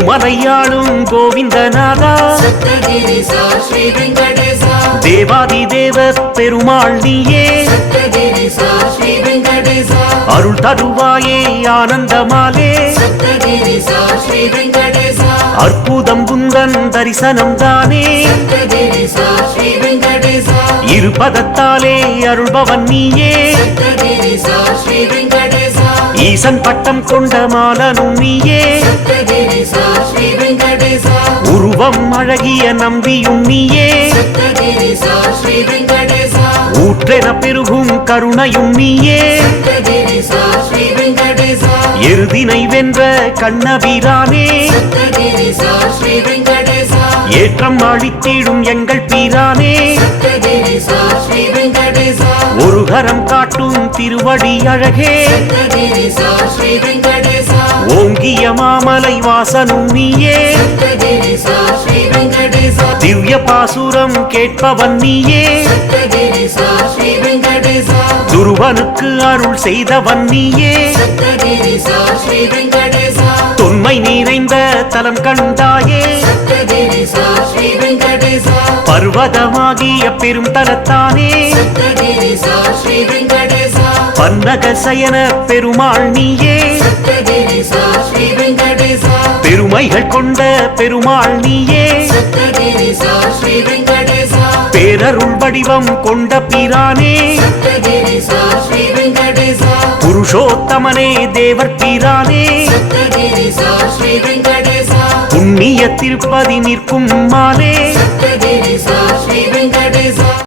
திருமலையாளும் கோவிந்தநாதா சப்தகிரிசா ஸ்ரீ வெங்கடேசா தேவாதி தேவ பெருமாள் நீயே சப்தகிரிசா ஸ்ரீ வெங்கடேசா அருள் தருவாயே ஆனந்தமாலே சப்தகிரிசா ஸ்ரீ வெங்கடேசா அற்புதம் குந்தன் தரிசனம் தானே சப்தகிரிசா ஸ்ரீ வெங்கடேசா இருபதத்தாலே அருள்பவன் நீயே சப்தகிரிசா ஸ்ரீ வெங்கடேசா ஈசன் பட்டம் கொண்ட மாலனும் நீயே சப்தகிரிசா ஸ்ரீ வெங்கடேசா உருவம் அழகிய நம்பியும் நீயே சப்தகிரிசா ஸ்ரீ வெங்கடேசா ஊற்றென பெருகும் கருணையும் நீயே சப்தகிரிசா ஸ்ரீ வெங்கடேசா எருதினை வென்ற கண்ணபிரானே சப்தகிரிசா ஸ்ரீ வெங்கடேசா ஏற்றம் அளித்திடும் எங்கள் பீரானே சப்தகிரிசா ஸ்ரீ வெங்கடேசா ஒரு கரம் காட்டும் திருவடி அழகே சப்தகிரிசா ஸ்ரீ வெங்கடேசா ஓங்கிய மாமலை வாசனும் நீயே சப்தகிரிசா ஸ்ரீ வெங்கடேசா திவ்ய பாசுரம் கேட்பவன் நீயே சப்தகிரிசா ஸ்ரீ வெங்கடேசா துருவனுக்கு அருள் செய்தவன் நீயே சப்தகிரிசா ஸ்ரீ வெங்கடேசா தொன்மை நிறைந்த தலம் கண்டாயே சப்தகிரிசா ஸ்ரீ வெங்கடேசா பர்வதமாகிய பெரும் தலத்தானே சப்தகிரிசா ஸ்ரீ வெங்கடேசா பன்னக சயன பெருமாள் நீயே சப்தகிரிசா ஸ்ரீ வெங்கடேசா பெருமைகள் கொண்ட பெருமாள் நீயே சப்தகிரிசா ஸ்ரீ வெங்கடேசா பேரருள் வடிவம் கொண்ட பிரானே சப்தகிரிசா ஸ்ரீ வெங்கடேசா புருஷோத்தமனே தேவர் பிரானே சப்தகிரிசா ஸ்ரீ வெங்கடேசா புண்ணிய திருப்பதி நிற்கும் மாலே சப்தகிரிசா ஸ்ரீ வெங்கடேசா